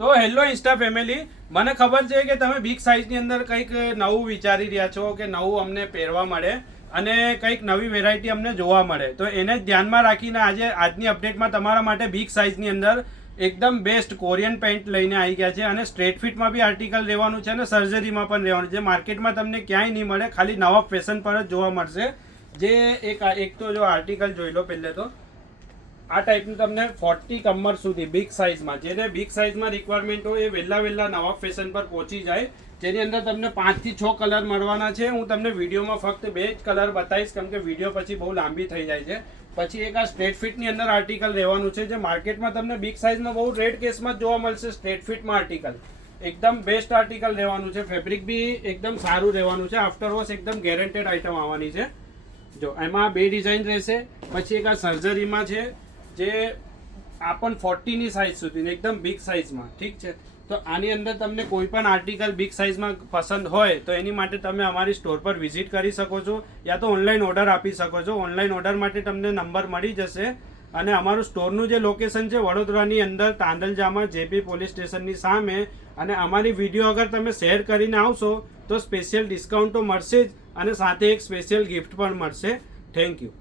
તો hello Insta family, મને ખબર છે કે તમે બિગ સાઇઝની અંદર કંઈક નવું વિચારી રહ્યા છો કે નવું અમને પહેરવા મળે અને કંઈક નવી વેરાયટી અમને જોવા મળે. તો એને જ ધ્યાનમાં રાખીને આજની અપડેટમાં તમારા માટે બિગ સાઇઝની અંદર એકદમ બેસ્ટ કોરિયન પેન્ટ લઈને આવી ગયા છે. અને સ્ટ્રેટ ફિટમાં બી આર્ટિકલ રહેવાનું છે અને સર્જરીમાં પણ રહેવાનું છે. માર્કેટમાં તમને ક્યાંય નહીં મળે, ખાલી નવા ફેશન પર જ જોવા મળશે. જે એક તો જો આર્ટિકલ જોઈ લો પહેલે તો આ ટાઈપનું તમને 40 કમર સુધી બિગ સાઇઝમાં, જેને બિગ સાઇઝમાં રિક્વાયરમેન્ટ હોય એ વહેલા નવા ફેશન પર પહોંચી જાય. જેની અંદર તમને 5 થી 6 કલર મળવાના છે. હું તમને વિડીયોમાં ફક્ત 2 જ કલર બતાવીશ, કેમ કે વિડીયો પછી બહુ લાંબી થઈ જાય છે. પછી એક આ સ્ટ્રેટ ફિટની અંદર આર્ટિકલ રહેવાનું છે, જે માર્કેટમાં તમને બિગ સાઇઝમાં બહુ રેડ કેસમાં જ જોવા મળશે. સ્ટ્રેટ ફિટમાં આર્ટિકલ એકદમ બેસ્ટ આર્ટિકલ રહેવાનું છે. ફેબ્રિક બી એકદમ સારું રહેવાનું છે. આફ્ટર વોશ એકદમ ગેરંટેડ આઇટમ આવવાની છે. જો એમાં 2 ડિઝાઇન રહેશે. પછી એક આ સર્જરીમાં છે, જે આ પણ 40ની સાઇઝ સુધી એકદમ બિગ સાઇઝમાં. ઠીક છે, તો આની અંદર તમને કોઈ પણ આર્ટિકલ બિગ સાઇઝમાં પસંદ હોય તો એની માટે તમે અમારી સ્ટોર પર વિઝિટ કરી શકો છો, યા તો ઓનલાઈન ઓર્ડર આપી શકો છો. ઓનલાઈન ઓર્ડર માટે તમને નંબર મળી જશે. અને અમારું સ્ટોરનું જે લોકેશન છે વડોદરાની અંદર તાંદલજામાં જેપી પોલીસ સ્ટેશનની સામે. અને અમારી વિડીયો અગર તમે શેર કરીને આવશો તો સ્પેશિયલ ડિસ્કાઉન્ટ તો મળશે જ, અને સાથે એક સ્પેશિયલ ગિફ્ટ પણ મળશે. Thank you.